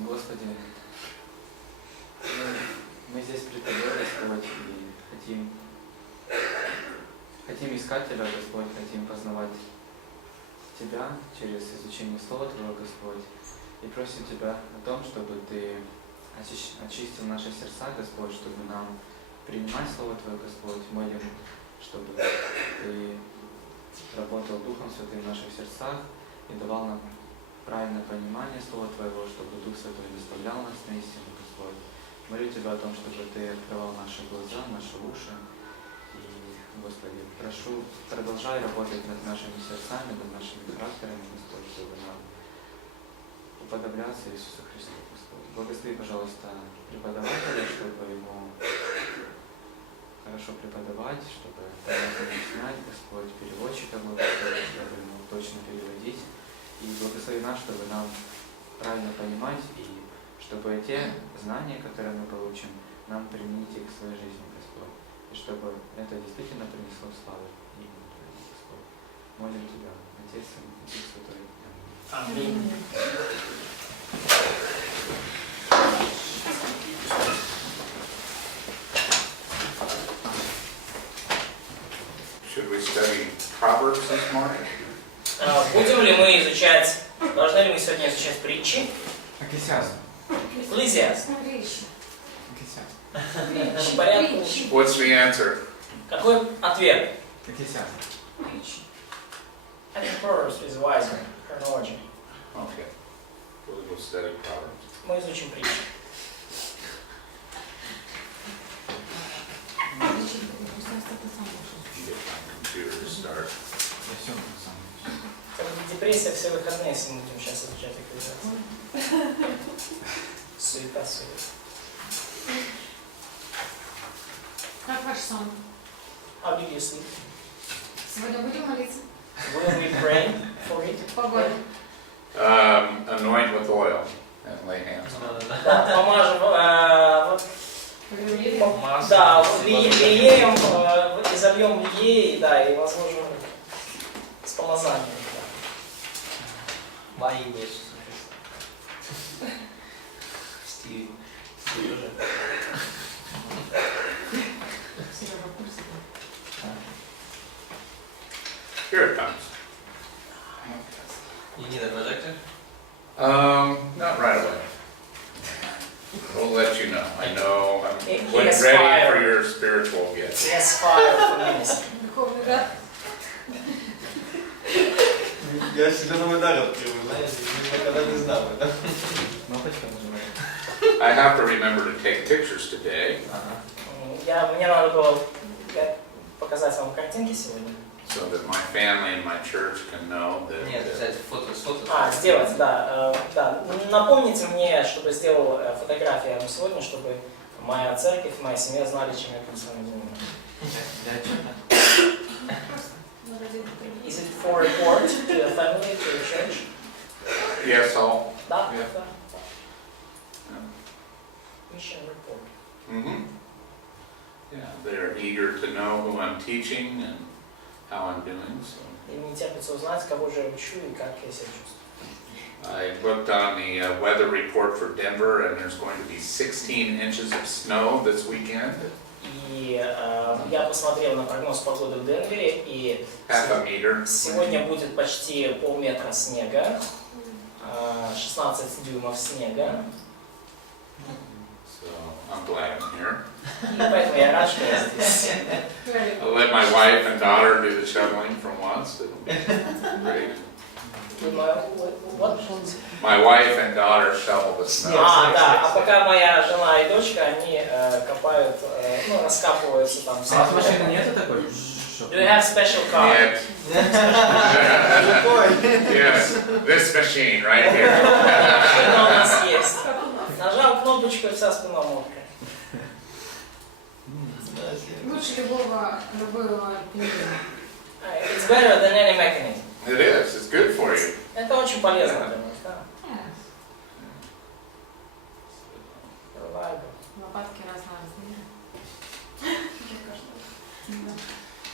Господи, мы здесь пред Тобой, Господь, и хотим искать Тебя, Господь, хотим познавать Тебя через изучение Слова Твоего, Господь, и просим Тебя о том, чтобы Ты очистил наши сердца, Господь, чтобы нам принимать Слово Твое, Господь, молим, чтобы Ты работал Духом Святым в наших сердцах и давал нам правильное понимание Слова Твоего, чтобы Дух Святой наставлял нас на истину, Господь. Молю Тебя о том, чтобы Ты открывал наши глаза, наши уши. И, Господи, прошу, продолжай работать над нашими сердцами, над нашими характерами, Господь, чтобы нам уподобляться Иисусу Христу, Господь. Благослови, пожалуйста, преподавателя, чтобы ему хорошо преподавать, чтобы понятно объяснять, Господь, переводчика, Господь, чтобы ему точно переводить. И благослови нас, чтобы нам правильно понимать, и чтобы те знания, которые мы получим, нам применить их в своей жизни, Господь. И чтобы это действительно принесло славу имени Твоему, Господь. Молим Тебя, Отец и Дух Святой. Аминь. Should we study Proverbs this morning? Будем ли мы изучать, должны ли мы сегодня изучать притчи? Экклезиаст. По порядку. What's the answer? Какой ответ? I think Proverbs is wiser. Chronology. Okay. We'll study Proverbs. Мы изучим притчи. Get my computer to start. Депрессия все выходные, если мы будем сейчас изучать экклезиаст. Суета. Как ваш сон? How did you sleep? Сегодня будем молиться? Will we pray for it? Погода. Anoint with oil and lay hands on it. Да, помажем, да, лиеем, изольем лией, да, и возможно с помазанием. Во имя Иисуса Христа. Стив тоже. Here it comes. You need a projector? Not right away. We'll let you know. I know I'm Yes, ready fire. for your spiritual gift. Yes, fire for ministry. Духовный дар. Я себя на медаль открыл, знаете, никогда не знал это. Кнопочка нажимаем. I have to remember to take pictures today, Мне надо было показать вам картинки сегодня. so that my family and my church can know that. Нет, взять фото с фото. Сделать, да. Напомните мне, чтобы сделал фотографии я вам сегодня, чтобы моя церковь, моя семья знали, чем я буду с вами заниматься. Is it for report to the family, to the church? Yes, all. Да, Yeah. да. Mission report. Mm-hmm. Yeah, they're eager to know who I'm teaching and how I'm doing. So И мне терпится узнать, кого же я учу и как я себя чувствую. I looked on the weather report for Denver, and there's going to be 16 inches of snow this weekend. И я посмотрел на прогноз погоды в Денвере, и Half a meter. сегодня будет почти полметра снега, 16 дюймов снега. So I'm glad I'm here. И поэтому я рад, что я здесь. I'll let my wife and daughter do the shoveling for once. It'll be great. My wife and daughter shovel the snow. Да, а пока моя жена и дочка, они копают, раскапываются там. А у вас машины нету такой? Do you have special car? Yet. Yes, this machine right here. Машина у нас есть. Нажал кнопочку, и вся спина мокрая. Лучше любого пилигрима. It's better than any mechanism. It is. It's good for you. Это очень полезно для нас, да. Лопатки разного размера.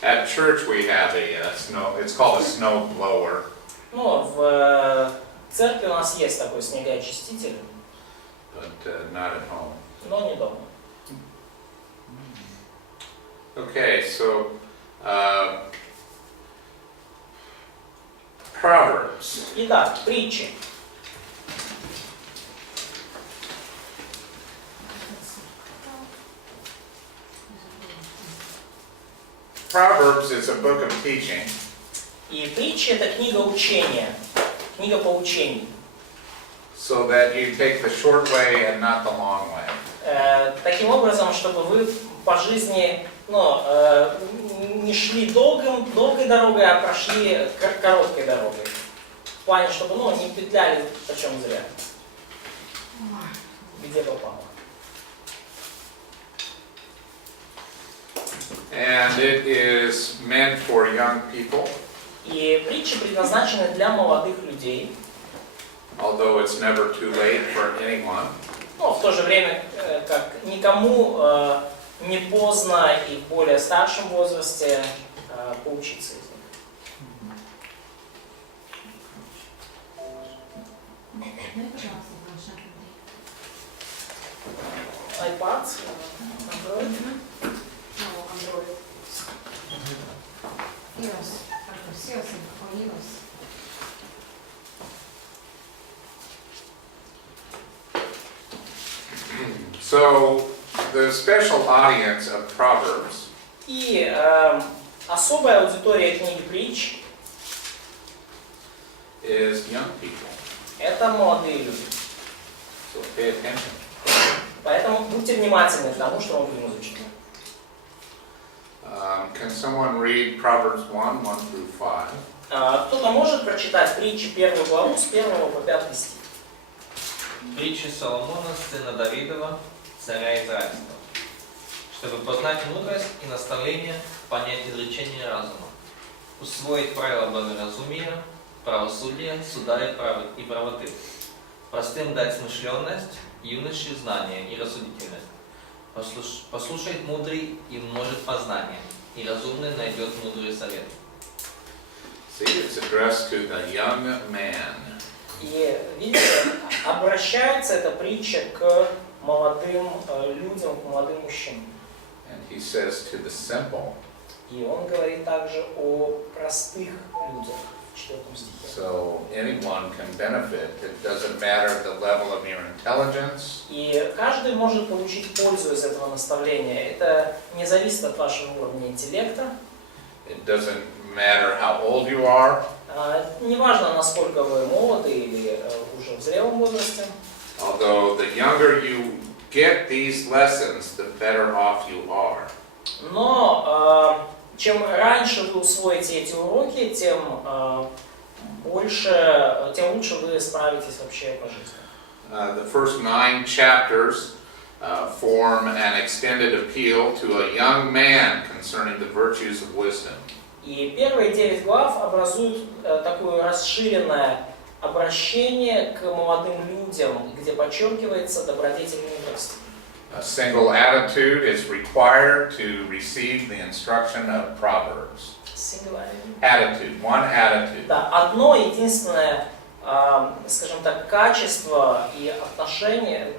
At church we have a snow. It's called a snow blower. В церкви у нас есть такой снегоочиститель. but not at home. но не дома. Okay, so Proverbs. Итак, притчи. Proverbs is a book of teaching. И притчи — это книга учения, книга поучений. So that you take the short way and not the long way. Таким образом, чтобы вы по жизни не шли долгой дорогой, а прошли короткой дорогой. В плане, чтобы не петляли почем зря. Где попало. And it is meant for young people, И притчи предназначены для молодых людей, although it's never too late for anyone. но в то же время как никому не поздно и в более старшем возрасте поучиться из них. Дай, пожалуйста, планшет, Андрей. iPad, Android. Android. iOS. Все синхронилось. So the special audience of Proverbs И особая аудитория книги притч is young people. — это молодые люди. So pay attention. Поэтому будьте внимательны к тому, что мы будем изучать. Can someone read Proverbs 1, 1 through 5? Кто-то может прочитать притчи 1 главу с 1 по 5 стих? Притчи Соломона, сына Давидова, царя Израильского, чтобы познать мудрость и наставление, понять изречение разума, усвоить правила благоразумия, правосудия, суда и правоты, простым дать смышленность, юноше знание и рассудительность. Послушает мудрый и умножит познание, и разумный найдет мудрый совет. See, it's addressed to the young man. И видите, обращается эта притча к молодым людям, к молодым мужчинам. And he says to the simple. И он говорит также о простых людях в 4 стихе. So anyone can benefit. It doesn't matter the level of your intelligence. И каждый может получить пользу из этого наставления. Это не зависит от вашего уровня интеллекта. It doesn't matter how old you are. Неважно, насколько вы молоды или уже в зрелом возрасте. Although the younger you get these lessons, the better off you are. Но чем раньше вы усвоите эти уроки, тем лучше вы справитесь вообще по жизни. The first 9 chapters form an extended appeal to a young man concerning the virtues of wisdom. И первые 9 глав образуют такое расширенное обращение к молодым людям, где подчеркивается добродетель мудрости. A single attitude is required to receive the instruction of Proverbs. Attitude, one attitude. Да, одно единственное, скажем так, качество и отношение,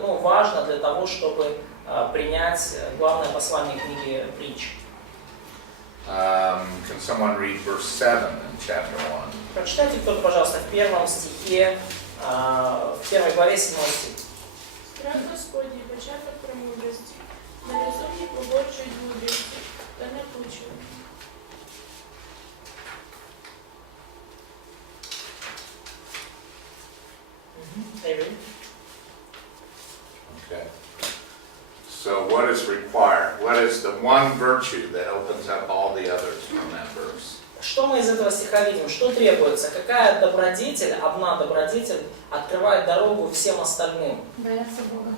важно для того, чтобы принять главное послание книги притч. Can someone read verse 7 in chapter 1? Прочитайте кто-то, пожалуйста, в 1 стихе, в 1 главе 7 стих. Страх Господній – початок премудрості, нерозумні погоджують мудрості, та не почують. Okay. So what is required? What is the one virtue that opens up all the others from that verse? Что мы из этого стиха видим? Что требуется? Какая добродетель, одна добродетель, открывает дорогу всем остальным? Бояться Бога.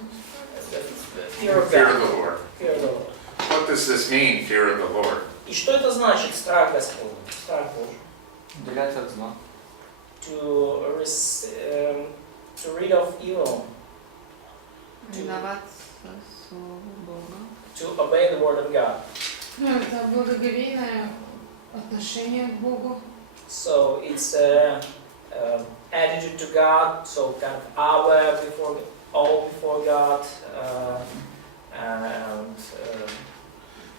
Fear of Fear of God. the Lord. Fear of the Lord. What does this mean, fear of the Lord? И что это значит, страх Господень? Страх Божий. Уделять от зла. To rid of evil. Виноваться Слову Бога. To obey the word of God. Это благоговейное отношение к Богу. So it's attitude to God, so kind of awe before all before God.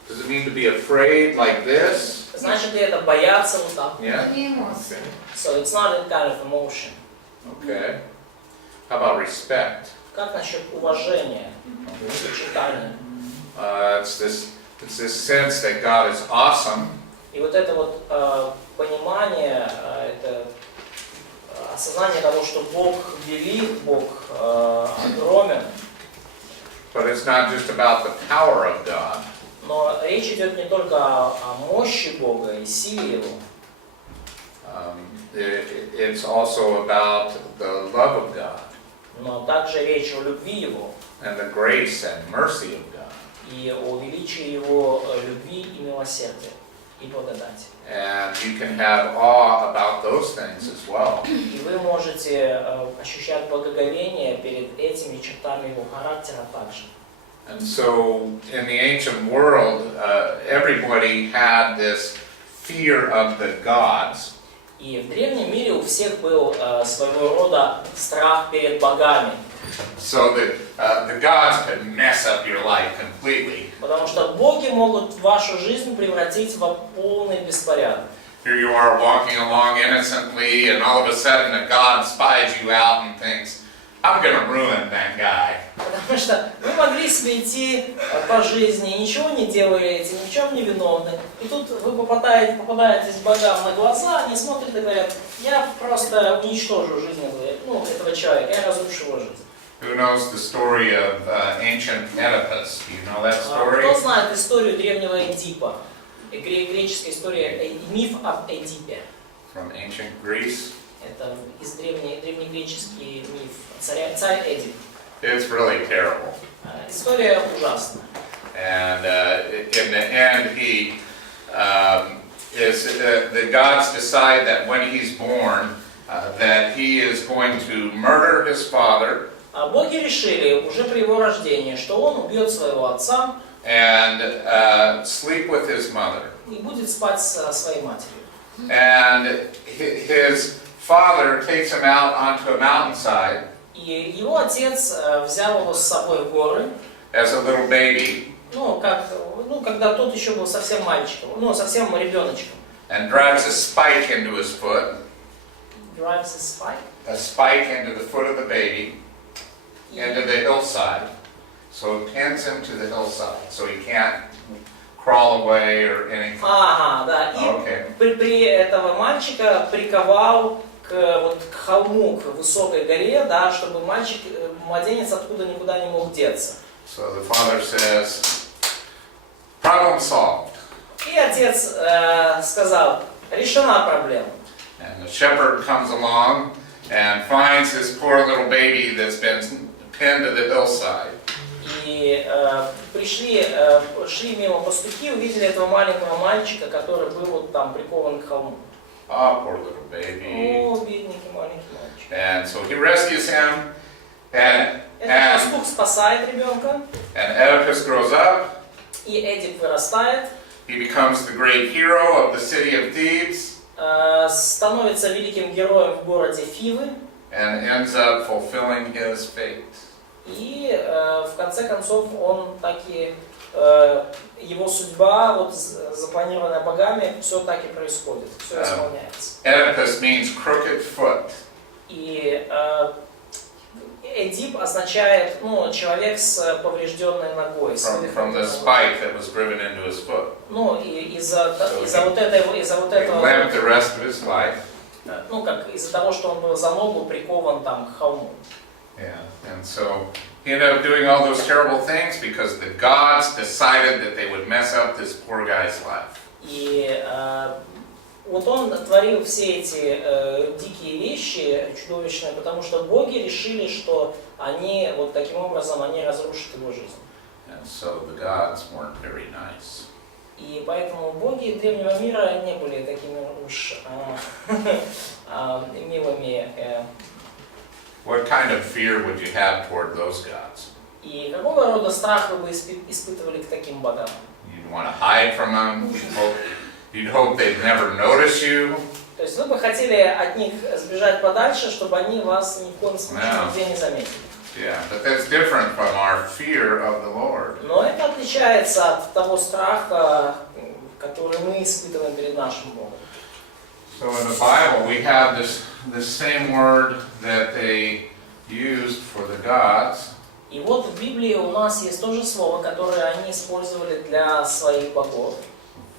Does it mean to be afraid like this? Значит ли это бояться вот так? Yeah? Это не эмоции. So it's not a kind of emotion. Okay. How about respect? Как насчет уважения, почитания? It's this sense that God is awesome. И вот это вот понимание, это осознание того, что Бог велик, Бог огромен. But it's not just about the power of God. Но речь идет не только о мощи Бога и силе Его. It's also about the love of God Но также речь о любви Его and the grace and mercy of God. и о величии Его любви и милосердия и благодати. And you can have awe about those things as well. И вы можете ощущать благоговение перед этими чертами Его характера также. And so in the ancient world, everybody had this fear of the gods. И в древнем мире у всех был своего рода страх перед богами. So that the gods could mess up your life completely. Потому что боги могут вашу жизнь превратить в полный беспорядок. Here you are walking along innocently, and all of a sudden a god spies you out and thinks, I'm going to ruin that guy. Потому что вы могли себе идти по жизни, ничего не делаете, ни в чем не виновны. И тут вы попадаетесь богам на глаза, они смотрят и говорят, я просто уничтожу жизнь этого человека, я разрушу его жизнь. Who knows the story of ancient Oedipus? Do you know that story? Кто знает историю древнего Эдипа? Греческая история, миф об Эдипе. From ancient Greece? Это из древнегреческий миф. Царь Эдип. It's really terrible. История ужасная. And in the end, the gods decide that when he's born, that he is going to murder his father. А боги решили уже при его рождении, что он убьет своего отца and sleep with his mother. и будет спать со своей матерью. And his father takes him out onto a mountainside И его отец взял его с собой в горы, as a little baby когда тот еще был совсем мальчиком, совсем ребеночком. and drives a spike into his foot, Drives a spike. a spike into the foot of the baby, into the hillside. So it pins him to the hillside, so he can't crawl away or anything. Ага, да. И Okay. при этого мальчика приковал к холму, к высокой горе, да, чтобы младенец оттуда никуда не мог деться. So the father says, problem solved. И отец сказал, решена проблема. And the shepherd comes along and finds this poor little baby that's been pinned to the hillside. И шли мимо пастухи, увидели этого маленького мальчика, который был там прикован к холму. Oh, poor little baby. О, бедненький маленький мальчик. And so he rescues him, and Этот пастух спасает ребенка, Oedipus grows up. и Эдип вырастает, He becomes the great hero of the city of Thebes, становится великим героем в городе Фивы, and ends up fulfilling his fate. и в конце концов он таки, его судьба, запланированная богами, все так и происходит, все исполняется. Oedipus means crooked foot. И Эдип означает, человек с поврежденной ногой. From the spike that was driven into his foot. И из-за вот этого, He lived the rest of his life. из-за того, что он был за ногу прикован там к холму. Yeah, and so he ended up doing all those terrible things because the gods decided that they would mess up this poor guy's life. И он творил все эти дикие вещи, чудовищные, потому что боги решили, что они таким образом они разрушат его жизнь. And so the gods weren't very nice. И поэтому боги древнего мира не были такими уж милыми. What kind of fear would you have toward those gods? И какого рода страх вы бы испытывали к таким богам? You'd want to hide from them. You'd hope they'd never notice you. То есть вы бы хотели от них сбежать подальше, чтобы они вас ни в коем случае нигде не заметили. Yeah, but that's different from our fear of the Lord. Но это отличается от того страха, который мы испытываем перед нашим Богом. So in the Bible, we have this same word that they used for the gods. И вот в Библии у нас есть то же слово, которое они использовали для своих богов.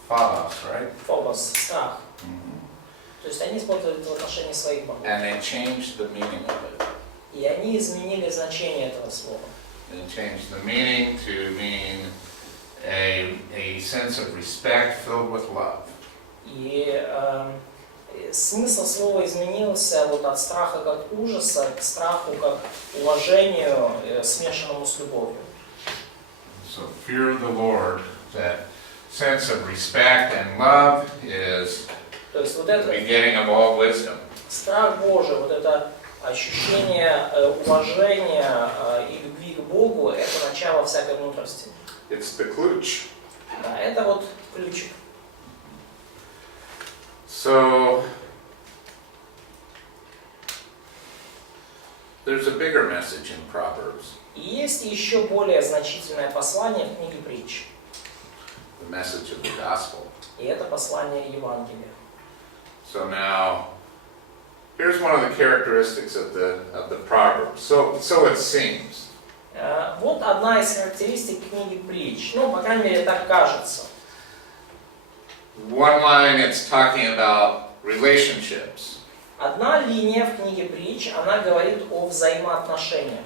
Phobos, right? Фобос, страх. То есть они использовали это в отношении своих богов. And they changed the meaning of it. И они изменили значение этого слова. They changed the meaning to mean a sense of respect filled with love. И смысл слова изменился вот от страха как ужаса к страху как уважению, смешанному с любовью. So fear of the Lord, that sense of respect and love, is То есть вот the это beginning of all wisdom. страх Божий, вот это ощущение уважения и любви к Богу, это начало всякой мудрости. It's the ключ. Да, это вот ключик. So there's a bigger message in Proverbs, И есть еще более значительное послание в книге Притч. the message of the gospel. И это послание Евангелия. So now, here's one of the characteristics of the Proverbs. So it seems. Вот одна из характеристик книги Притч. Ну, по крайней мере, так кажется. One line, it's talking about relationships. Одна линия в книге Притч, она говорит о взаимоотношениях.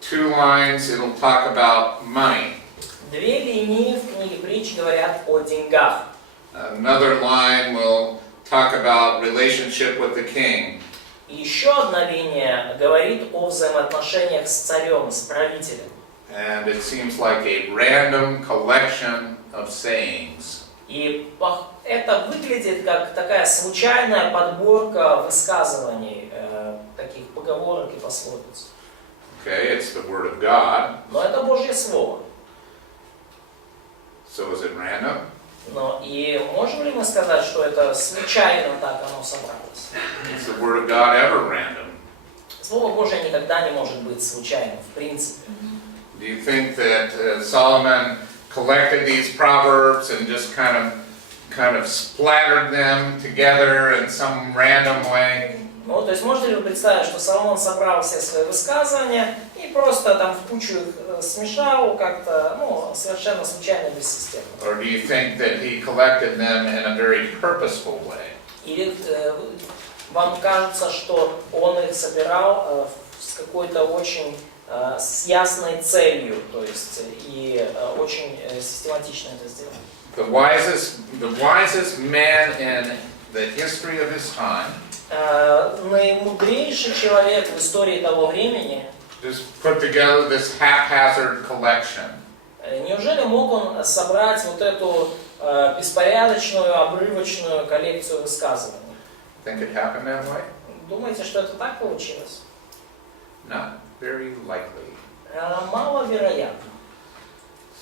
2 lines, it'll talk about money. Две линии в книге Притч говорят о деньгах. Another line will talk about relationship with the king. И еще одна линия говорит о взаимоотношениях с царем, с правителем. And it seems like a random collection of sayings. И это выглядит как такая случайная подборка высказываний, таких поговорок и пословиц. Okay, it's the word of God. Но это Божье Слово. So is it random? Но и можем ли мы сказать, что это случайно так оно собралось? Is the word of God ever random? Слово Божье никогда не может быть случайным, в принципе. Do you think that Solomon collected these proverbs and just kind of splattered them together in some random way? Ну, то есть можно ли вы представить, что Соломон собрал все свои высказывания и просто там в кучу их смешал как-то, ну, совершенно случайно, бессистемно? Or do you think that he collected them in a very purposeful way? Или вам кажется, что он их собирал с какой-то очень с ясной целью, то есть и очень систематично это сделал? The wisest man in the history of his time Наимудрейший человек в истории того времени just put together this haphazard collection. Неужели мог он собрать вот эту беспорядочную, обрывочную коллекцию высказываний? Think it happened that way? Думаете, что это так получилось? Not very likely. Маловероятно.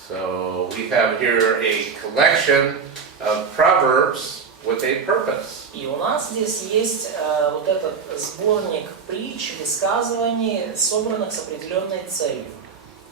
So we have here a collection of proverbs with a purpose. И у нас здесь есть вот этот сборник притч, высказываний, собранных с определенной целью.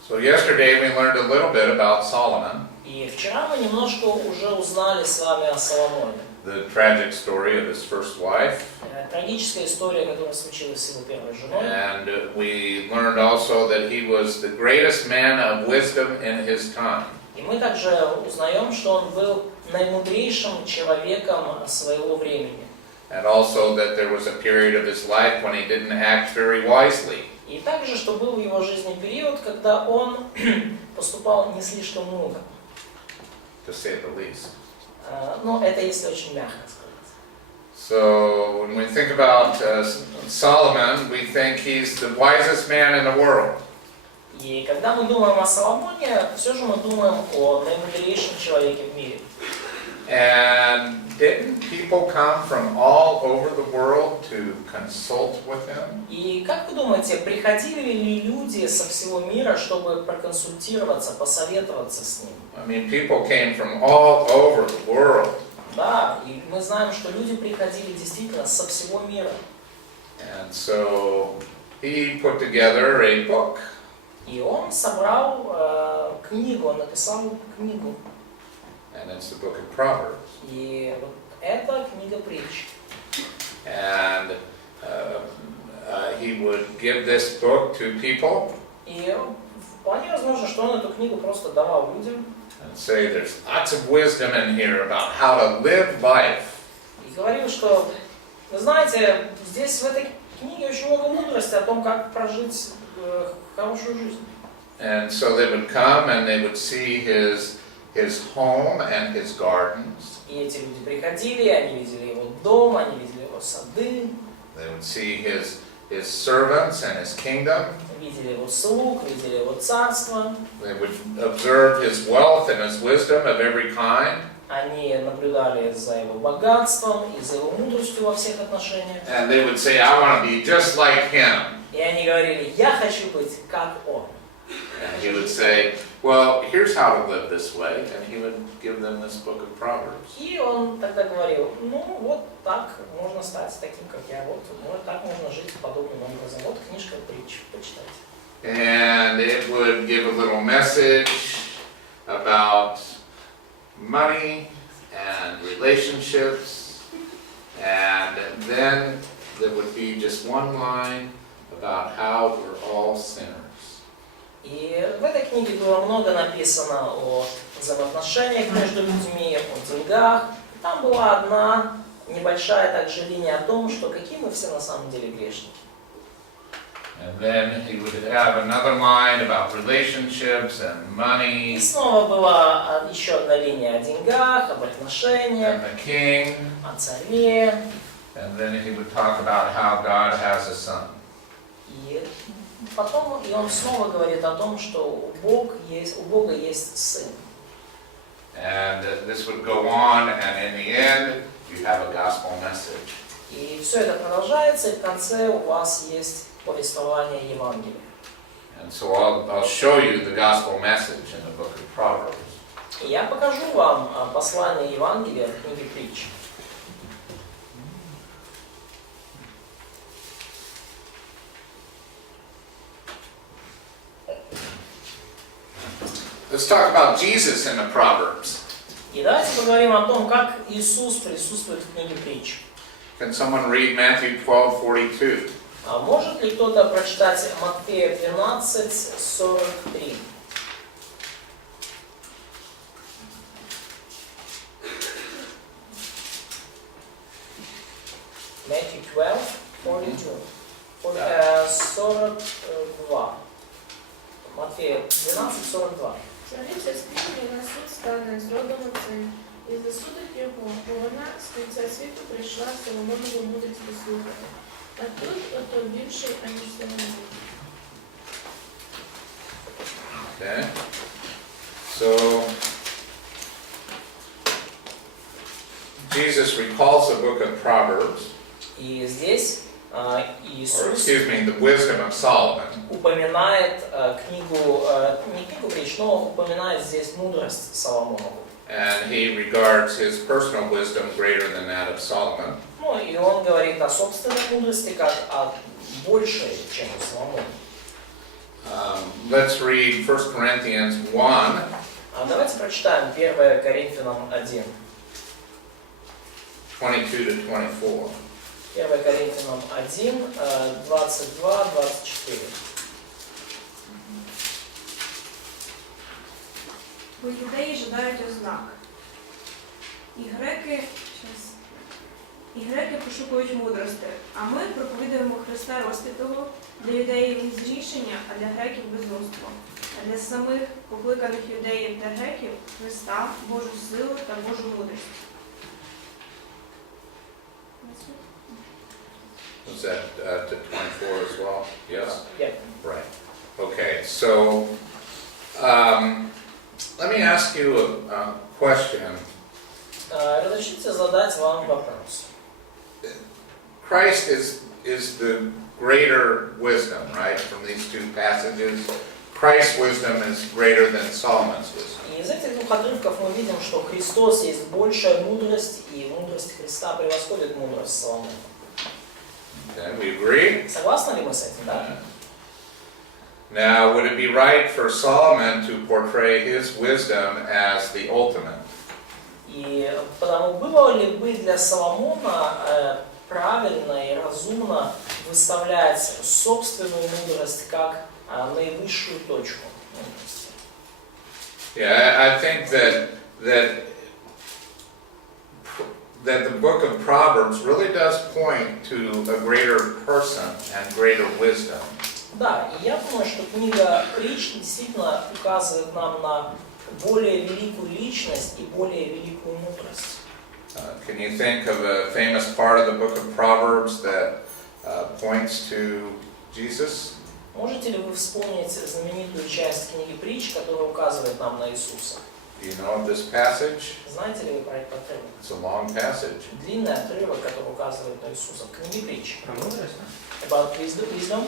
So yesterday we learned a little bit about Solomon, И вчера мы немножко уже узнали с вами о Соломоне. the tragic story of his first wife, Трагическая история, которая случилась с его первой женой. and we learned also that he was the greatest man of wisdom in his time. И мы также узнаем, что он был наимудрейшим человеком своего времени. And also that there was a period of his life when he didn't act very wisely. И также, что был в его жизни период, когда он поступал не слишком мудро. To say the least. Но это если очень мягко сказать. So when we think about Solomon, we think he's the wisest man in the world. И когда мы думаем о Соломоне, все же мы думаем о наимудрейшем человеке в мире. And didn't people come from all over the world to consult with him? И как вы думаете, приходили ли люди со всего мира, чтобы проконсультироваться, посоветоваться с ним? I mean, people came from all over the world. Да, и мы знаем, что люди приходили действительно со всего мира. And so he put together a book. И он собрал книгу, он написал книгу. And it's the book of Proverbs. И вот это книга притч. And he would give this book to people И вполне возможно, что он эту книгу просто давал людям. and say there's lots of wisdom in here about how to live life. И говорил, что, вы знаете, здесь в этой книге очень много мудрости о том, как прожить хорошую жизнь. And so they would come and they would see his home and his gardens. И эти люди приходили, они видели его дом, они видели его сады, They would see his servants and his kingdom. видели его слуг, видели его царство. They would observe his wealth and his wisdom of every kind. Они наблюдали за его богатством и за его мудростью во всех отношениях. And they would say, I want to be just like him. И они говорили, я хочу быть как он. And he would say, well, here's how to live this way. And he would give them this book of Proverbs. И он тогда говорил, ну вот так можно стать таким, как я, вот так можно жить подобным образом. Вот книжка притч, почитайте. And it would give a little message about money and relationships. And then there would be just one line about how we're all sinners. И в этой книге было много написано о взаимоотношениях между людьми, о деньгах. Там была одна небольшая также линия о том, что какие мы все на самом деле грешники. And then he would have another line about relationships and money И снова была еще одна линия о деньгах, об отношениях, and the king. о царе. And then he would talk about how God has a son. И потом и он снова говорит о том, что у Бога есть сын. And this would go on, and in the end, you have a gospel message. И все это продолжается, и в конце у вас есть повествование Евангелия. And so I'll show you the gospel message in the book of Proverbs. И я покажу вам послание Евангелия в книге притч. Let's talk about Jesus in the Proverbs. И давайте поговорим о том, как Иисус присутствует в книге притч. Can someone read Matthew 12:42? А может ли кто-то прочитать Матфея 12:43? Matthew 12:42. 42. Матфея 12:42. Цариця спільні на суд стане з родом отцем, і засудить його, бо вона з кінця світу прийшла Соломонову мудрість послухати. А тут ото більший, аніж Соломон. Okay. So Jesus recalls the book of Proverbs, И здесь or Иисус excuse me, the wisdom of Solomon. упоминает книгу, не книгу притч, но упоминает здесь мудрость Соломонову. And he regards his personal wisdom greater than that of Solomon. Ну и он говорит о собственной мудрости как о большей, чем у Соломона. Let's read 1 Corinthians 1, Давайте прочитаем 1 Коринфянам 1. 22-24. 1 Коринфянам 1, 22-24. Бо юдеї жадають ознак. І греки пошукують мудрости, а ми проповідуємо Христа розп'ятого, для юдеїв зрішення, а для греків безумство. А для самих покликаних юдеїв та греків Христа, Божу силу та Божу мудрість. Was that to 24 as well? Yes? Yeah. Right. Okay, so let me ask you a question. Разрешите задать вам вопрос. Christ is the greater wisdom, right, from these two passages. Christ's wisdom is greater than Solomon's wisdom. И из этих двух отрывков мы видим, что Христос есть большая мудрость, и мудрость Христа превосходит мудрость Соломона. Okay, we agree? Согласны ли мы с этим, да? Now, would it be right for Solomon to portray his wisdom as the ultimate? И потому было ли бы для Соломона правильно и разумно выставлять собственную мудрость как наивысшую точку мудрости? Yeah, I think that the book of Proverbs really does point to a greater person and greater wisdom. Да, и я думаю, что книга Притч действительно указывает нам на более великую личность и более великую мудрость. Can you think of a famous part of the book of Proverbs that points to Jesus? Можете ли вы вспомнить знаменитую часть книги Притч, которая указывает нам на Иисуса? Do you know of this passage? Знаете ли вы про этот отрывок? It's a long passage. Длинный отрывок, который указывает на Иисуса в книге Притч. Про мудрость, да? About wisdom.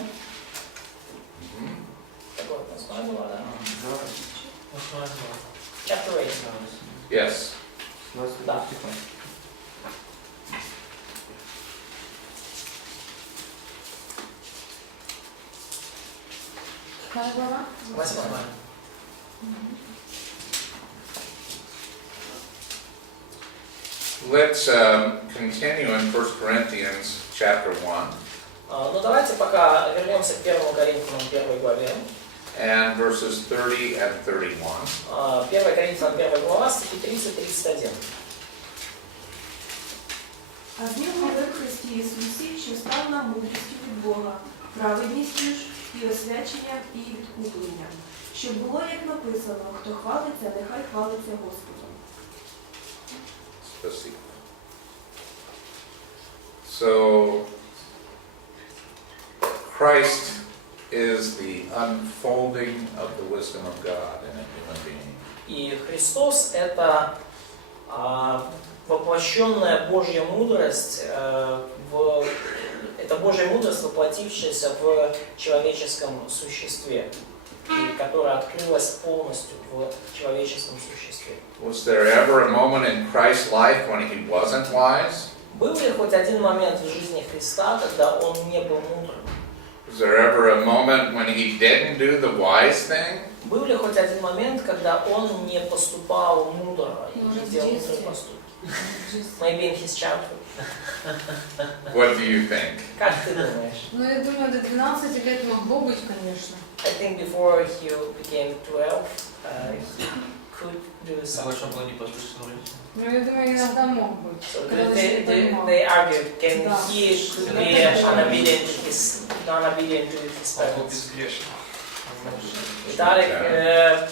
Mhm. Такое название было, да? Давай. Chapter 8. Yes. Да. Какая глава? 8. Let's continue in 1 Corinthians chapter 1 Ну давайте пока вернемся к 1 Коринфянам 1 главе. and verses 30 and 31. 1 Коринфянам 1 глава, стихи 30-31. А з ним ви в Христі Ісусі, що став нам мудрістю від Бога, праведністю ж і освяченням і відкупленням. Щоб було, як написано, хто хвалиться, нехай хвалиться Господом. Спасибо. So, Christ is the unfolding of the wisdom of God in a human being. И Христос — это воплощенная Божья мудрость, это Божья мудрость, воплотившаяся в человеческом существе, и которая открылась полностью в человеческом существе. Was there ever a moment in Christ's life when he wasn't wise? Был ли хоть один момент в жизни Христа, когда Он не был мудрым? Was there ever a moment when he didn't do the wise thing? Был ли хоть один момент, когда Он не поступал мудро и Может, не в делал детстве. мудрые поступки? Maybe in his childhood. What do you think? Как ты думаешь? Ну, я думаю, до 12 лет могло быть, конечно. I think before he became 12, he could do something. Больше он был непослушным ребенком. Но я думаю, иногда мог быть. So Когда он еще не понимал. they argued, can Да. he could be non-obedient to his Он был parents. безгрешен. Vitalik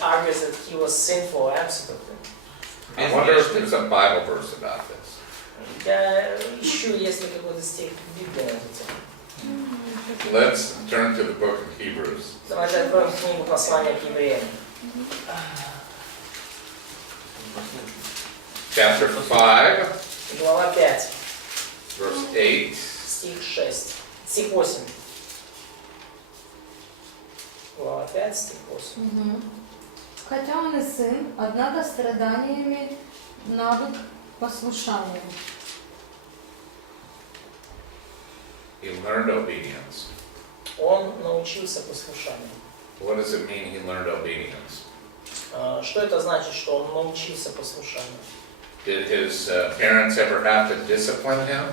argues that he was sinful, absolutely. I wonder if there's a Bible verse about this. Я ищу, есть ли какой-то стих в Библии на эту тему. Let's turn to the book of Hebrews. Давайте откроем книгу послания к евреям. Chapter 5, Глава 5, verse 8. стих 6, стих 8. Глава 5, стих 8. Мгм. Хотя он и сын, однако страданиями навык послушания. He learned obedience. Он научился послушанию. What does it mean he learned obedience? Что это значит, что он научился послушанию? Did his parents ever have to discipline him?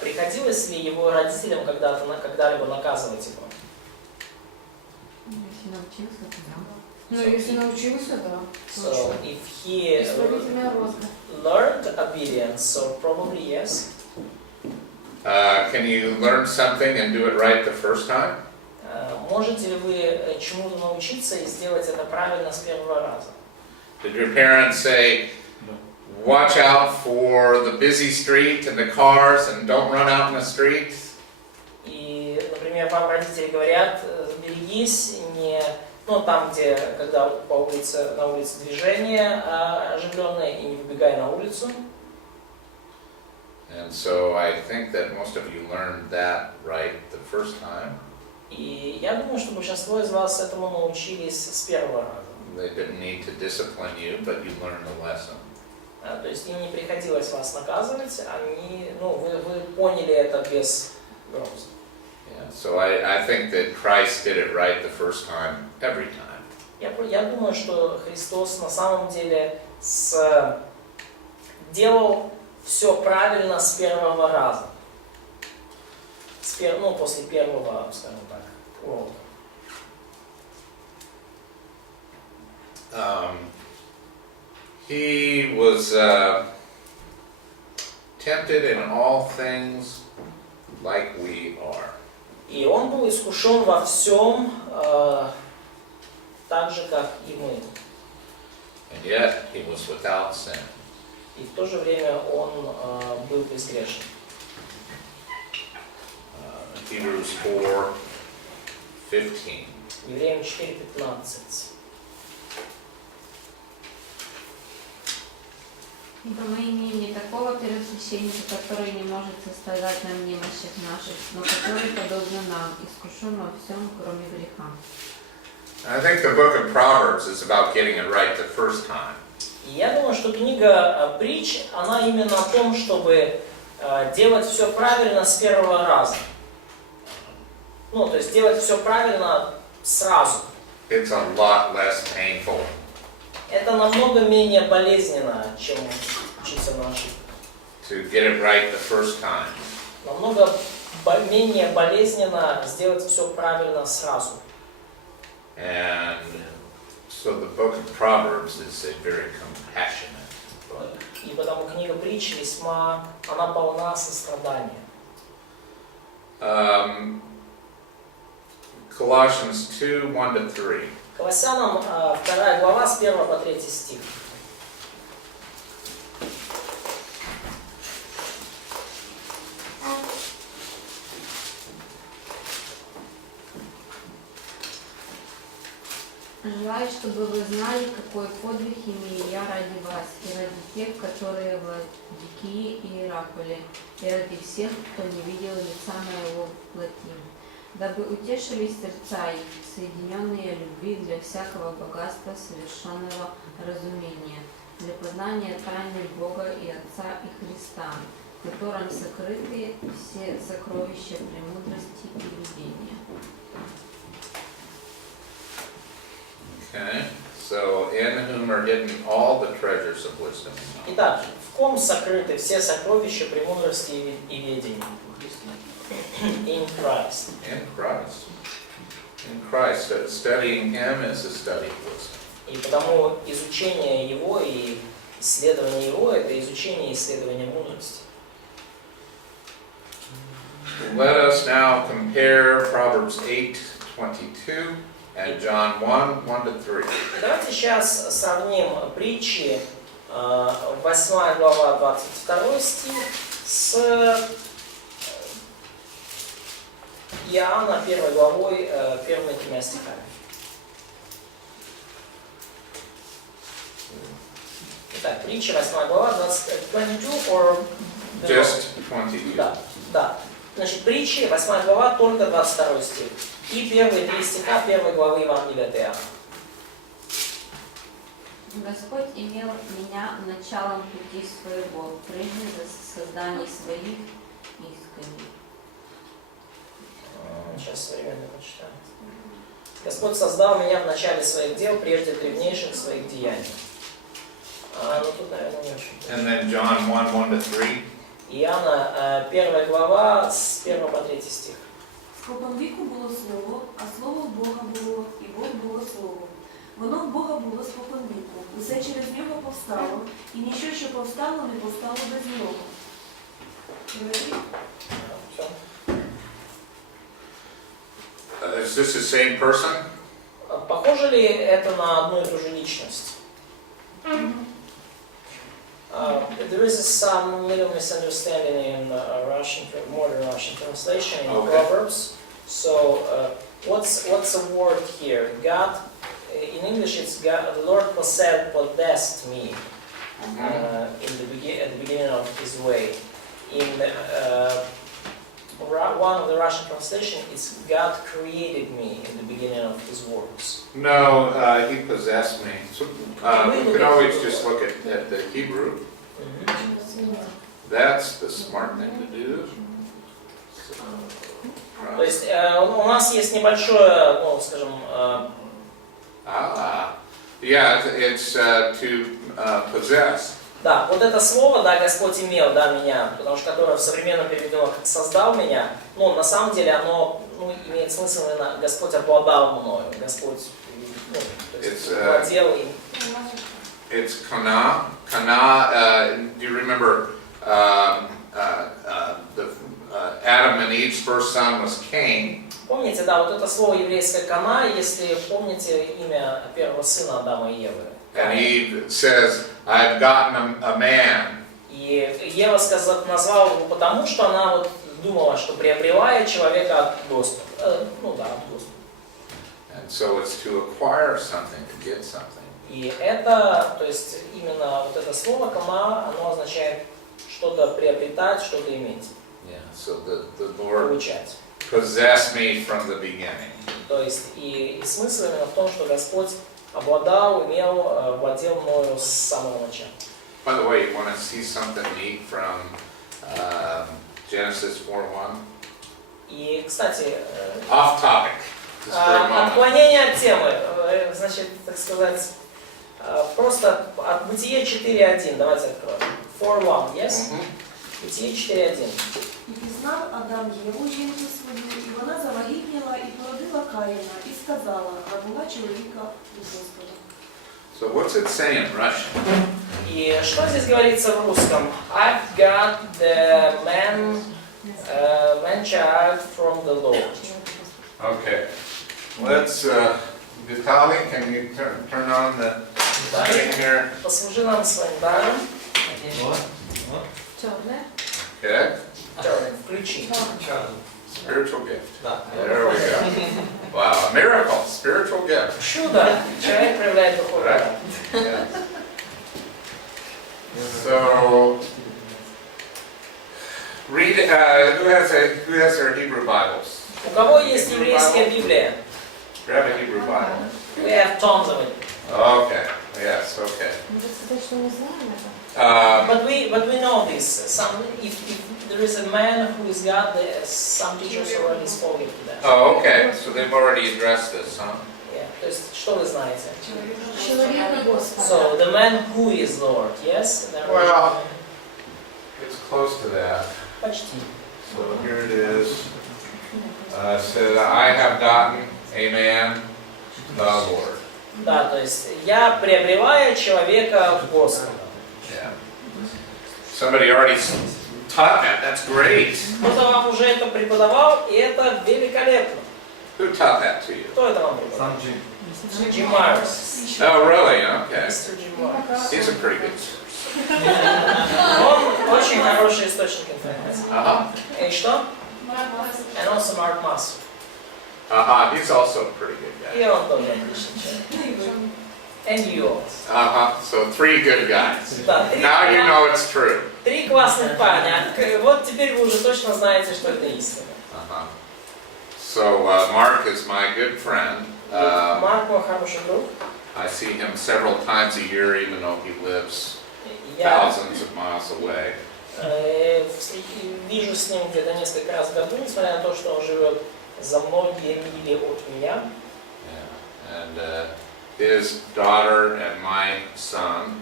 Приходилось ли его родителям когда-либо наказывать его? Если научился, то да. Ну, если научился, да. So, if he Исправительная роста. learned obedience, so probably yes. Can you learn something and do it right the first time? Можете ли вы чему-то научиться и сделать это правильно с первого раза? Did your parents say, watch out for the busy street and the cars and don't run out in the street? И, например, вам родители говорят, берегись, не, ну, там, где, когда на улице движение оживленное, и не выбегай на улицу. And so I think that most of you learned that right the first time. И я думаю, что большинство из вас этому научились с первого раза. They didn't need to discipline you, but you learned the lesson. То есть им не приходилось вас наказывать, вы поняли это без грозно. Yeah, so I think that Christ did it right the first time, every time. Я думаю, что Христос на самом деле делал все правильно с первого раза. После первого, скажем так, урока. He was tempted in all things like we are. И он был искушен во всем, так же, как и мы. And yet he was without sin. И в то же время он был безгрешен. Hebrews 4:15. Евреям 4:15. Ибо мы имеем не такого первосвященника, который не может сострадать нам немощах наших, но который подобно нам, искушен во всем, кроме греха. I think the book of Proverbs is about getting it right the first time. И я думаю, что книга «Притч», она именно о том, чтобы делать все правильно с первого раза. То есть делать все правильно сразу. It's a lot less painful. Это намного менее болезненно, чем учиться на ошибках. To get it right the first time. Намного менее болезненно сделать все правильно сразу. And so the book of Proverbs is a very compassionate book. И потому книга «Притч» она полна сострадания. Colossians 2:1-3. Колоссянам 2 глава с 1 по 3 стих. Желаю, чтобы вы знали, какой подвиг имею я ради вас, и ради тех, которые в Дикии и Иераполе, и ради всех, кто не видел лица моего плоти, дабы утешились сердца их, соединенные любви для всякого богатства совершенного разумения, для познания тайны Бога и Отца и Христа, в котором сокрыты все сокровища премудрости и видения. Okay, so in whom are hidden all the treasures of wisdom. Итак, в ком сокрыты все сокровища премудрости и ведения? In Christ. In Christ. In Christ. Studying Him is a study of wisdom. И потому изучение Его и исследование Его – это изучение и исследование мудрости. Let us now compare Proverbs 8:22 and John 1:1-3. Давайте сейчас сравним притчи, 8 глава, 22 стих, с Иоанна 1 главой, первыми 3 стихами. Итак, притча, 8 глава, 22 or... Just 22. Да. Значит, притчи, 8 глава, только 22 стих. И первые 3 стиха 1 главы Евангелия от Иоанна. Господь имел меня началом пути своего, прежде созданий своих искони. Сейчас современно прочитаем. Господь создал меня в начале своих дел, прежде древнейших своих деяний. Тут, наверное, не очень. And then John 1:1-3. Иоанна, 1 глава, с 1 по 3 стих. Спокон віку було слово, а слово в Бога було, і Бог було слово. Воно в Бога було спокон віку. Усе через нього повстало, і ніщо, що повстало, не повстало без нього. Все. Is this the same person? Похоже ли это на одну и ту же личность? There is some little misunderstanding in modern Russian translation in Proverbs. So, what's a word here? God, in English, it's God. The Lord possessed me at the beginning of His way. In one of the Russian translation, it's God created me in the beginning of His works. No, He possessed me. So, we can always just look at the Hebrew. That's the smart thing to do. So, То есть у нас есть небольшое, ну, скажем, Yeah, it's to possess. да, вот это слово, да, Господь имел, да, меня, потому что которое в современном переведено как создал меня, ну, на самом деле оно, ну, имеет смысл именно Господь обладал мною, Господь, ну, то есть владел им. It's kana. Kana, do you remember Adam and Eve's first son was Cain? Помните, да, вот это слово еврейское «кана», если помните имя первого сына Адама и Евы. And Eve says, I've gotten a man. И Ева назвала его потому, что она вот думала, что приобрела человека от Господа. Ну да, от Господа. And so it's to acquire something, to get something. И это, то есть именно вот это слово «кана», оно означает что-то приобретать, что-то иметь. Yeah. So the Lord Получать. possessed me from the beginning. То есть и смысл именно в том, что Господь обладал, имел, владел мною с самого начала. By the way, you want to see something neat from Genesis 4:1? И, кстати, Off topic. Just for a moment. отклонение от темы, значит, так сказать, просто от Бытие 4.1, давайте откроем. 4.1, yes? Бытие 4.1. І пізнав Адам Єву, жінку свою, і вона завагітніла і породила Каїна, і сказала, рабула чоловіка від Господа. So what's it say in Russian? И что здесь говорится в русском? I've got the man child from the Lord. Okay. Let's, Vitaly, can you turn on the thing here? Послужи нам своим даром. Черное. Okay. Включи. Spiritual gift. Да. There we go. Wow, a miracle. Spiritual gift. Чудо. Человек проявляет духовный дар. Yes. So, read. Who has their Hebrew Bibles? У кого есть еврейская Библия? Grab a Hebrew Bible. We have tons of it. Okay. Yes. Okay. Может сказать, что мы знаем это? But we know this. Some if there is a man who is God, some teachers already spoke to that. Oh, okay. So they've already addressed this, huh? Yeah. То есть что вы знаете? Человека Господа. So the man who is Lord, yes? Well, it's close to that. Почти. So here it is. Said, I have gotten a man, the Lord. Да, то есть я приобреваю человека Господа. Yeah. Somebody already taught that. That's great. Кто-то вам уже это преподавал, и это великолепно. Who taught that to you? Кто это вам преподавал? Джим Майерс. Oh, really? Okay. Мистер Джим Майерс. He's a pretty good source. Он очень хороший источник информации. И что? And also Mark Mass. He's also a pretty good guy. И он тоже отличный человек. And you also. So 3 good guys. Да, Now you know it's true. 3 классных парня. Вот теперь вы уже точно знаете, что это истина. So Mark is my good friend. Марк мой хороший друг. I see him several times a year, even though he lives Я thousands of miles away. вижу с ним где-то несколько раз в году, несмотря на то, что он живет за многие мили от меня. Yeah. And his daughter and my son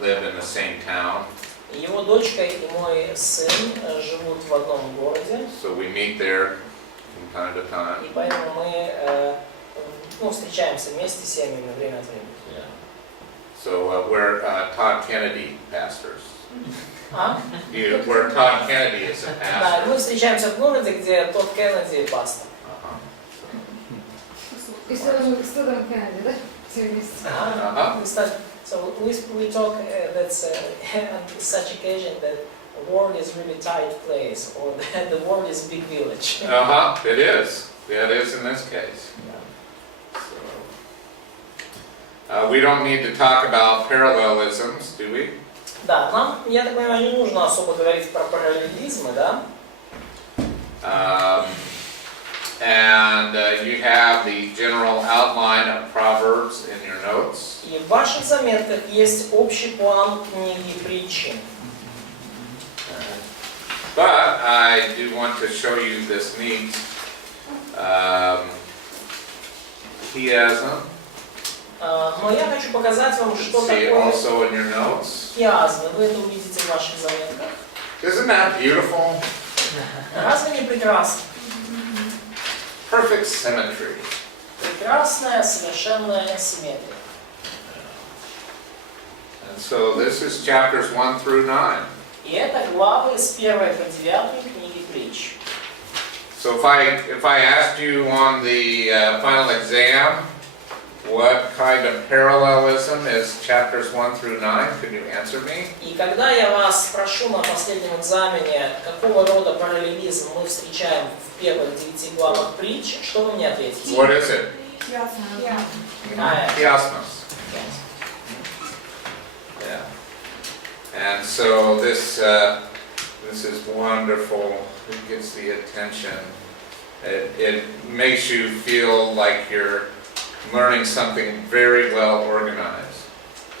live in the same town. Его дочка и мой сын живут в одном городе. So we meet there from time to time. И поэтому мы встречаемся вместе с семьями время от времени. Yeah. So we're Todd Kennedy pastors. Where Todd Kennedy is a Да, pastor. мы встречаемся в городе, где Тодд Кеннеди пастор. И что там Кеннеди, да? Все вместе. So we talk that's on such occasion that the world is really tight place, or the world is big village. It is. Yeah, it is in this case. So, we don't need to talk about parallelisms, do we? Да, нам, я так понимаю, не нужно особо говорить про параллелизмы, да? And you have the general outline of Proverbs in your notes. И в ваших заметках есть общий план книги притчи. But I do want to show you this neat Chiasm. Но я хочу показать вам, что See it такое also in your notes. хиазмы. Вы это увидите в ваших заметках. Isn't that beautiful? Разве не прекрасно? Perfect symmetry. Прекрасная, совершенная симметрия. And so this is chapters 1 through 9. И это главы с 1 по 9 книги Притч. So if I asked you on the final exam, what kind of parallelism is chapters 1 through 9? Could you answer me? И когда я вас спрошу на последнем экзамене, какого рода параллелизм мы встречаем в первых 9 главах Притч, что вы мне ответите? What is it? Ah, Chiasmus. Yeah. And so this is wonderful. It gets the attention. It makes you feel like you're learning something very well organized.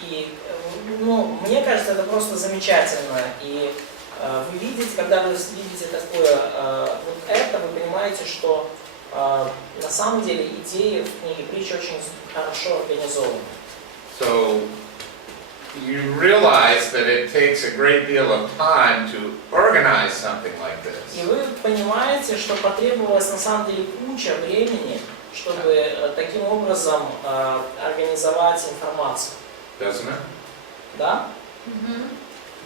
И, ну, мне кажется, это просто замечательно. И вы видите, когда вы видите такое, вот это, вы понимаете, что на самом деле идеи в книге Притч очень хорошо организованы. So you realize that it takes a great deal of time to organize something like this. И вы понимаете, что потребовалось на самом деле куча времени, чтобы таким образом организовать информацию. Doesn't it? Да?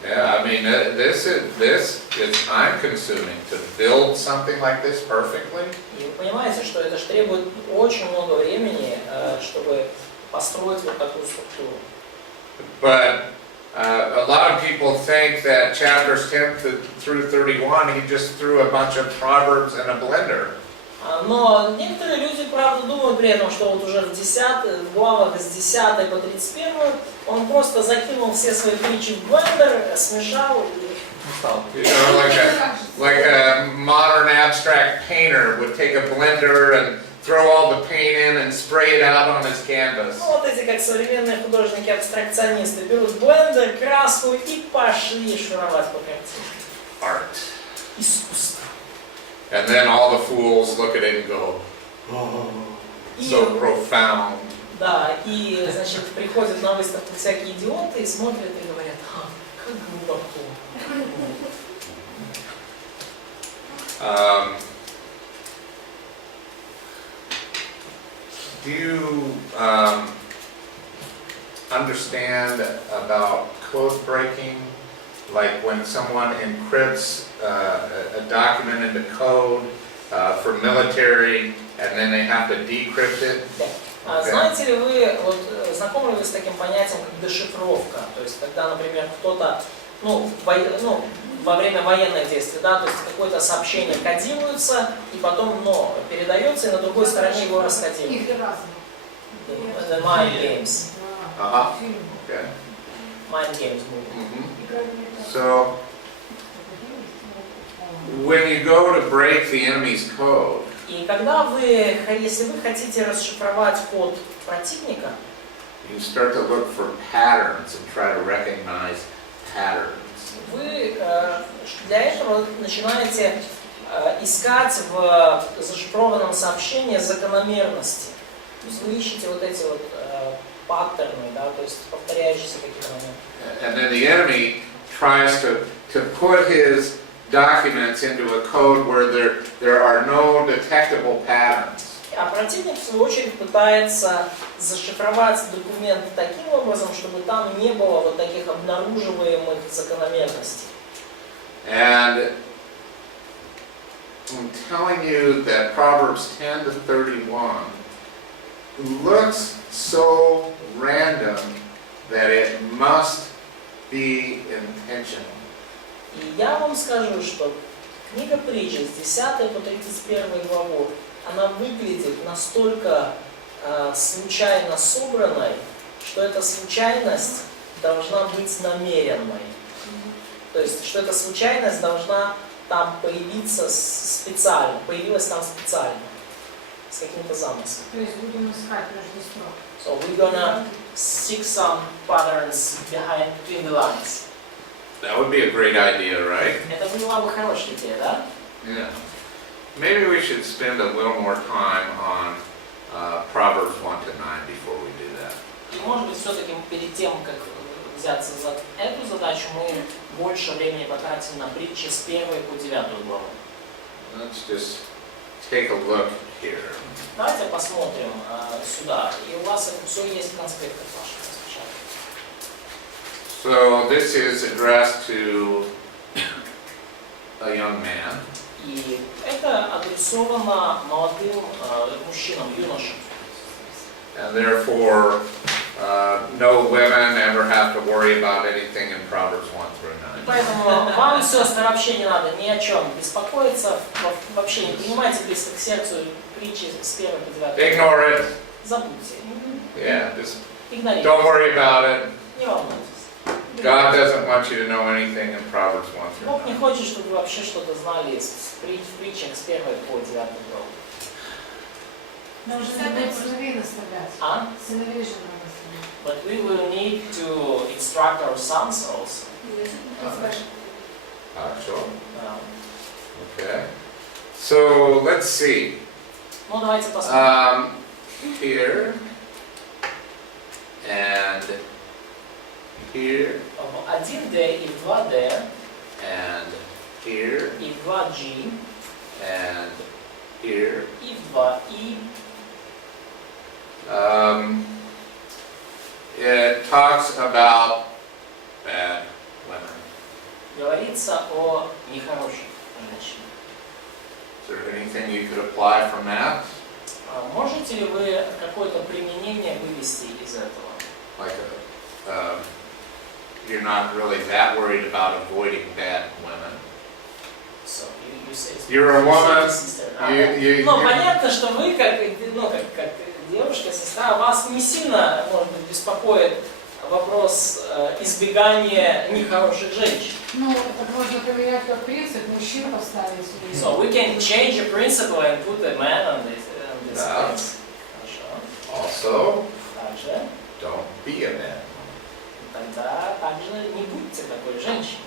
Yeah, I mean, this is time consuming to build something like this perfectly. И вы понимаете, что это же требует очень много времени, чтобы построить вот такую структуру. But a lot of people think that chapters 10 through 31, he just threw a bunch of proverbs in a blender. Но некоторые люди, правда, думают при этом, что вот уже в главах с 10 по 31 он просто закинул все свои притчи в блендер, смешал и стал. You know, like a modern abstract painter would take a blender and throw all the paint in and spray it out on his canvas. Ну, вот эти как современные художники-абстракционисты берут блендер, краску и пошли шуровать по картине. Art. Искусство. And then all the fools look at it and go, oh, so profound. Да, и, значит, приходят на выставку всякие идиоты и смотрят и говорят, как глубоко. Do you understand about code breaking? Like when someone encrypts a document into code for military and then they have to decrypt it? Знаете ли вы, вот, знакомы ли вы с таким понятием, как дешифровка? То есть, когда, например, кто-то, во время военных действий, да, то есть какое-то сообщение кодируется, и потом, передается, и на другой стороне его раскодируют. The mind games. Okay. Mind games movie. So, when you go to break the enemy's code, И когда если вы хотите расшифровать код противника, you start to look for patterns and try to recognize patterns. вы для этого начинаете искать в зашифрованном сообщении закономерности. То есть вы ищете вот эти вот паттерны, да, то есть повторяющиеся какие-то моменты. And then the enemy tries to put his documents into a code where there are no detectable patterns. А противник, в свою очередь, пытается зашифровать документы таким образом, чтобы там не было вот таких обнаруживаемых закономерностей. And I'm telling you that Proverbs 10 to 31 looks so random that it must be intentional. И я вам скажу, что книга Притч с 10 по 31 главу, она выглядит настолько случайно собранной, что эта случайность должна быть намеренной. То есть, что эта случайность должна там появиться специально, появилась там специально, с каким-то замыслом. То есть будем искать Рождество. So we're gonna seek some patterns between the lines. That would be a great idea, right? Это была бы хорошая идея, да? Yeah. maybe we should spend a little more time on Proverbs 1-9 before we do that. И может быть все-таки перед тем, как взяться за эту задачу, мы больше времени потратим на притчи с 1 по 9 главу. Let's just take a look here. Давайте посмотрим сюда. И у вас это все есть в конспектах ваших распечаток. So this is addressed to a young man. И это адресовано молодым мужчинам, юношам. And therefore, no women ever have to worry about anything in Proverbs 1-9. Поэтому вам, сестры, вообще не надо ни о чем беспокоиться, вообще не принимайте близко к сердцу притчи с 1 по 9. Ignore it. Забудьте. Yeah, just Игнорируйте. don't worry about it. Не волнуйтесь. God doesn't want you to know anything in Proverbs Бог не 1-9. хочет, чтобы вы вообще что-то знали в притчах с 1 по 9 главу. Нужно будет сыновей наставлять. А? Сыновей же надо наставлять. But we will need to instruct our sons also. Sure. Да. Okay. So let's see. Ну, давайте посмотрим. Here and here В 1D и в 2D, and here и в 2G, and here. и в 2I. It talks about bad women. Говорится о нехороших женщинах. Is there anything you could apply from that? Можете ли вы какое-то применение вывести из этого? Like you're not really that worried about avoiding bad women. So, you say, You're a woman. Ну, понятно, что вы, как девушка, сестра, вас не сильно, может быть, беспокоит вопрос избегания нехороших женщин. Ну, это можно поменять как принцип, мужчин поставить. So we can change a principle and put a man on this Да. place. Хорошо. Also, Также, don't be a man. тогда также не будьте такой женщиной.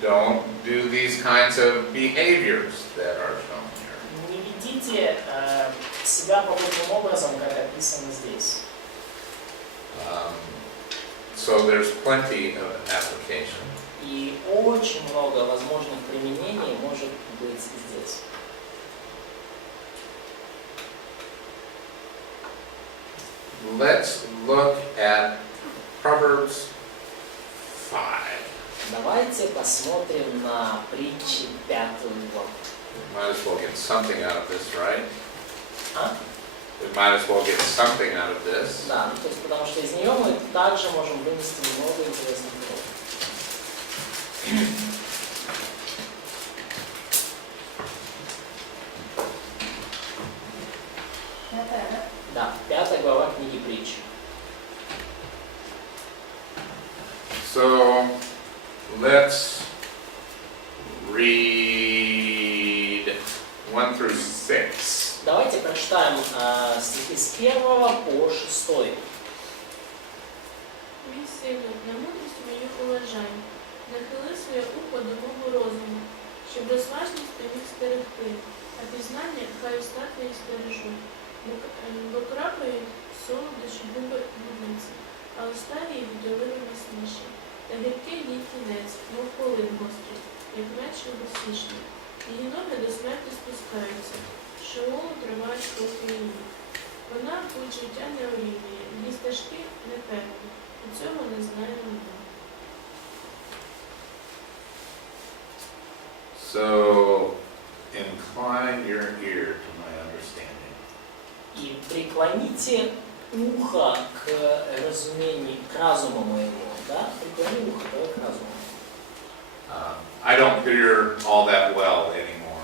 Don't do these kinds of behaviors that are shown here. Не ведите себя подобным образом, как описано здесь. So there's plenty of application. И очень много возможных применений может быть здесь. Let's look at Proverbs 5. Давайте посмотрим на притчи 5 главу. We might as well get something out of this, right? А? We might as well get something out of this. Да, то есть, потому что из нее мы также можем вынести много интересных уроков. Да, 5 глава книги притчи. So let's read 1-6. Давайте прочитаем стихи с 1 по 6. Мій сину, на мудрість мою уважай, нахили своє ухо до мого розуму, щоб розважність ти міг стерегти, а пізнання хай уста твої стережуть, бо крапають солодощі губи мудріці, а уста їх вдоливи масніші, та гіркий їй кінець, мов полин гострий, як меч обосічний. Її ноги до смерті спускаються, Шеолу тривають кроки її. Вона путь життя не орівнює, її стежки непевні, і цього не знає вона. So incline your ear to my understanding. И преклоните ухо к разумению, к разуму моему, да? Преклони ухо к разуму. I don't hear all that well anymore.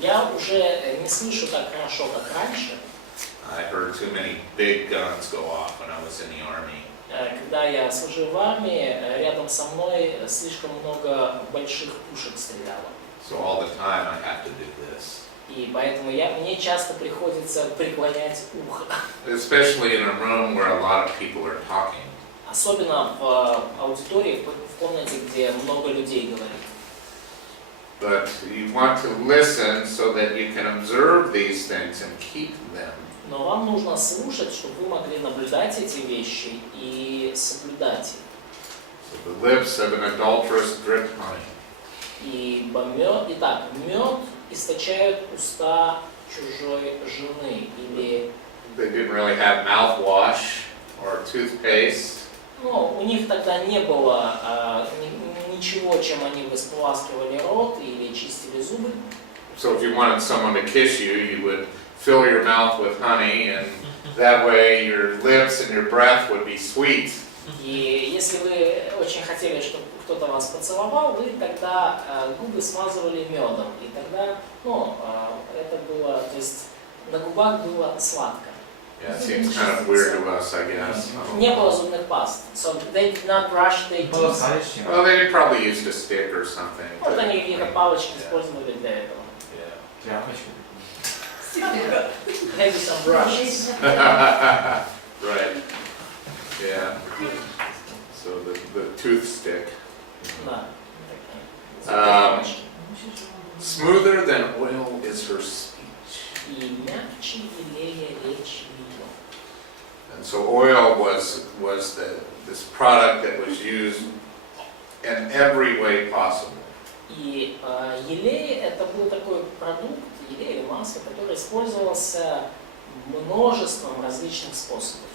Я уже не слышу так хорошо, как раньше. I heard too many big guns go off when I was in the army. Когда я служил в армии, рядом со мной слишком много больших пушек стреляло. So all the time I have to do this. И поэтому мне часто приходится преклонять ухо. Especially in a room where a lot of people are talking. Особенно в аудитории, в комнате, где много людей говорит. But you want to listen so that you can observe these things and keep them. Но вам нужно слушать, чтобы вы могли наблюдать эти вещи и соблюдать их. So the lips of an adulteress drip honey. Ибо мед, итак, мед источают уста чужой жены. Или, They didn't really have mouthwash or toothpaste. ну, у них тогда не было ничего, чем они восполаскивали рот или чистили зубы. So if you wanted someone to kiss you, you would fill your mouth with honey, and that way your lips and your breath would be sweet. И если вы очень хотели, чтобы кто-то вас поцеловал, вы тогда губы смазывали медом. И тогда, ну, это было, то есть на губах было сладко. Yeah, it seems kind of weird to us, I guess. Не было зубных паст. So they did not brush their teeth. Well, they probably used a stick or something. Может, они какие-то палочки использовали для этого. Maybe some brushes. Right. Yeah. So the tooth stick. Да. Smoother than oil is her speech. И мягче елея речь ее. And so oil was this product that was used in every way possible. И елей это был такой продукт, елей или масло, который использовался множеством различных способов.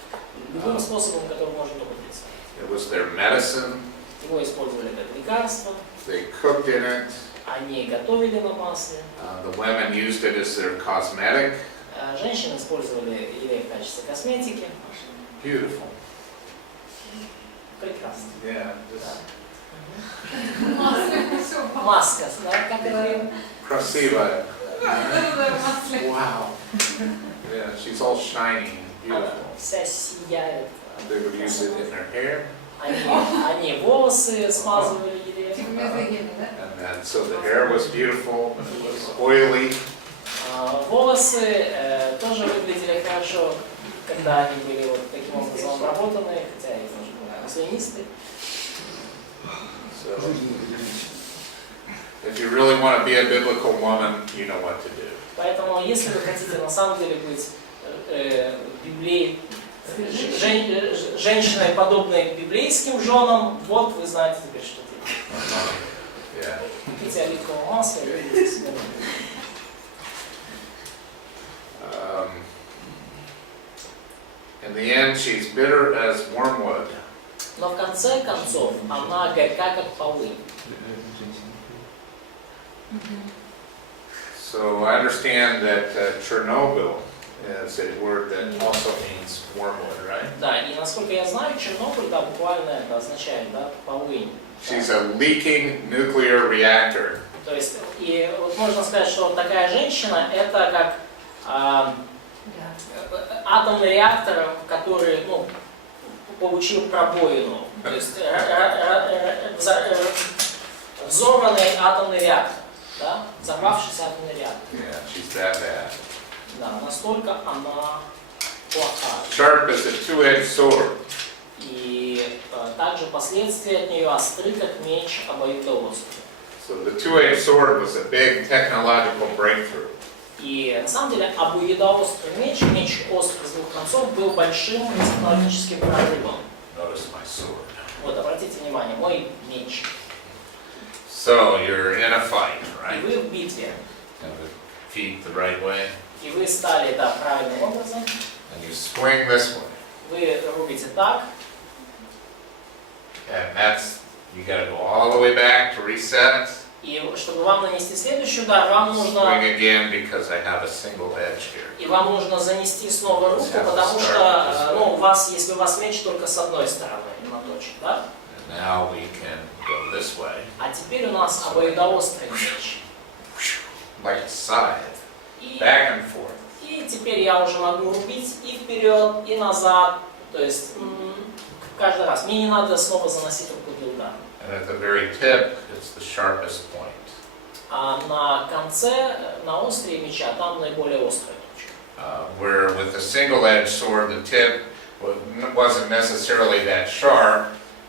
Любым способом, который можно только представить. It was their medicine. Его использовали как лекарство. They cooked in it. Они готовили на масле. The women used it as their cosmetic. Женщины использовали елей в качестве косметики. Beautiful. Прекрасно. Yeah. Маска, да, как это? Красивая. Wow. Yeah, she's all shiny and beautiful. Вся сияет. They would use it in her hair. Они волосы смазывали елеем. And so the hair was beautiful, it was oily. Волосы тоже выглядели хорошо, когда они были вот таким образом обработаны, хотя и тоже были маслянистые. So, if you really want to be a biblical woman, you know what to do. Поэтому, если вы хотите на самом деле быть женщиной, подобной библейским женам, вот вы знаете теперь, что делать. Купите оливковое масло и видите себя. In the end, she's bitter as wormwood. Но в конце концов, она горька, как полынь. So I understand that Chernobyl is a word that also means wormwood, right? Да, и насколько я знаю, Чернобыль, да, буквально это означает, да, полынь. She's a leaking nuclear reactor. То есть, и вот можно сказать, что такая женщина, это как атомный реактор, который, ну, получил пробоину. То есть, взорванный атомный реактор, да, взорвавшийся атомный реактор. Yeah, she's that bad. Да, настолько она плохая. Sharp as a two-edged sword. И также последствия от нее остры, как меч обоюдоострый. So the two-edged sword was a big technological breakthrough. И на самом деле обоюдоострый меч, меч острый с двух концов, был большим технологическим прорывом. Notice my sword. Вот, обратите внимание, мой меч. So you're in a fight, И right? вы в битве. And the feet the right way, И вы стали, да, правильным образом. and you swing this way. Вы рубите так. And that's, you gotta go all the way back to reset. И чтобы вам нанести следующий удар, вам нужно... Swing again because I have a single edge here. И вам нужно занести снова руку, потому что, ну, у вас, если у вас меч только с одной стороны наточен, да? And now we can go this way. А теперь у нас обоюдоострый меч. Like a scythe, И, back and forth. и теперь я уже могу рубить и вперед, и назад. То есть каждый раз. Мне не надо снова заносить руку для удара. And at the very tip, it's the sharpest point. А на конце, на острие меча, там наиболее острая точка. Where with a single-edged sword, the tip wasn't necessarily that sharp.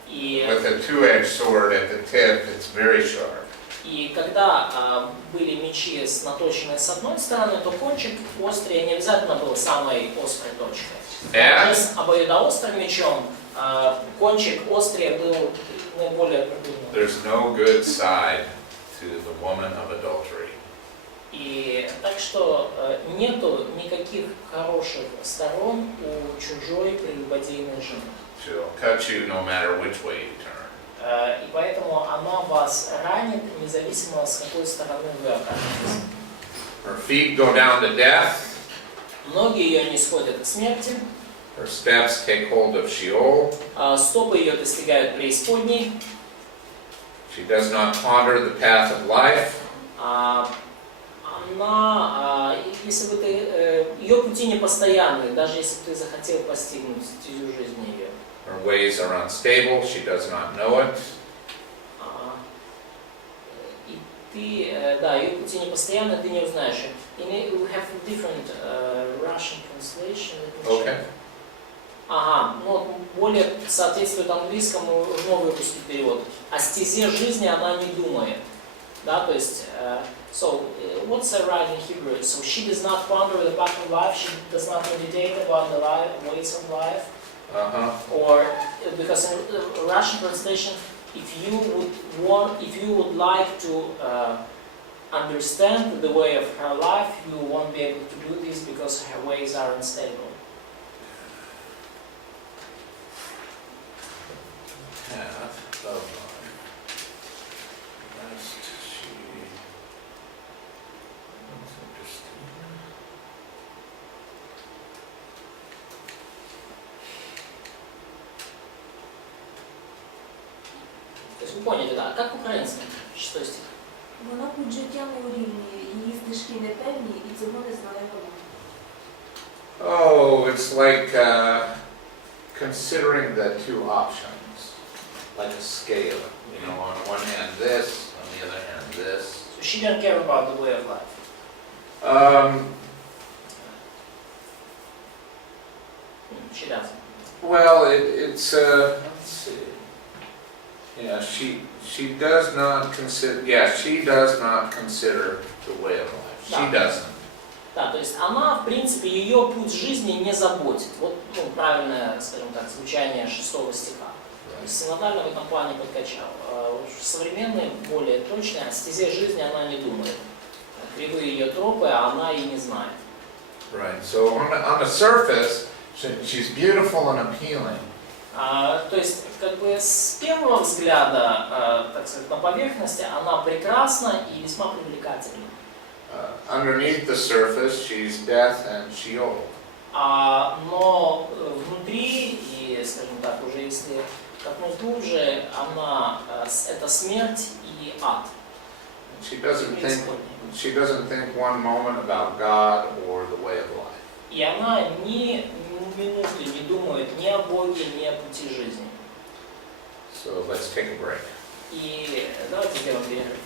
И, With a two-edged sword at the tip, it's very sharp. И когда были мечи наточенные с одной стороны, то кончик острия не обязательно был самой острой точкой. Даже с обоюдоострым мечом кончик острия был наиболее продвинутым. There's no good side to the woman of adultery. И так что нету никаких хороших сторон у чужой прелюбодейной жены. She'll cut you no matter which way you turn. И поэтому она вас ранит, независимо с какой стороны вы окажетесь. Her feet go down to death. Ноги ее не сходят к смерти. Her steps take hold of Sheol. Стопы ее достигают преисподней. She does not ponder the path of life. Она, если бы ты, ее пути непостоянны, даже если ты захотел постигнуть стезю жизни ее. Her ways are unstable. She does not know it. И ты, да, ее пути непостоянны, ты не узнаешь. We have different Russian translation. Okay. Ага, ну более соответствует английскому новый русский перевод. О стезе жизни она не думает. Да, то есть, so, what's the right in Hebrew? So she does not ponder the path of life, she does not meditate about the ways of life. Or, because in the Russian translation, if you would like to understand the way of her life, you won't be able to do this because her ways are unstable. Path of life. Lest she. That's interesting. То есть вы поняли, да? Как по-украински? 6 стих. Вона путь життя не урівнює, її стежки не певні, і цього не знає вона. Oh, it's like considering the two options, like a scale. You know, on one hand this, on the other hand this. So she doesn't care about the way of life. She doesn't. Well, it's let's see. Yeah, she does not consider. Yeah, she does not consider the way of life. She doesn't. Да, то есть она, в принципе, ее путь жизни не заботит. Вот, ну, правильное, скажем так, звучание 6 стиха. То есть синодально в этом плане подкачал. Современные, более точные, о стезе жизни она не думает. Кривые ее тропы, а она и не знает. Right. So on the surface, she's beautiful and appealing. То есть, как бы с первого взгляда, так сказать, на поверхности, она прекрасна и весьма привлекательна. Underneath the surface, she's death and Sheol. Но внутри, и, скажем так, уже если копнуть глубже, она это смерть и ад. She doesn't think one moment about God or the way of life. И она ни минуты не думает ни о Боге, ни о пути жизни. So let's take a break. И давайте сделаем перерыв.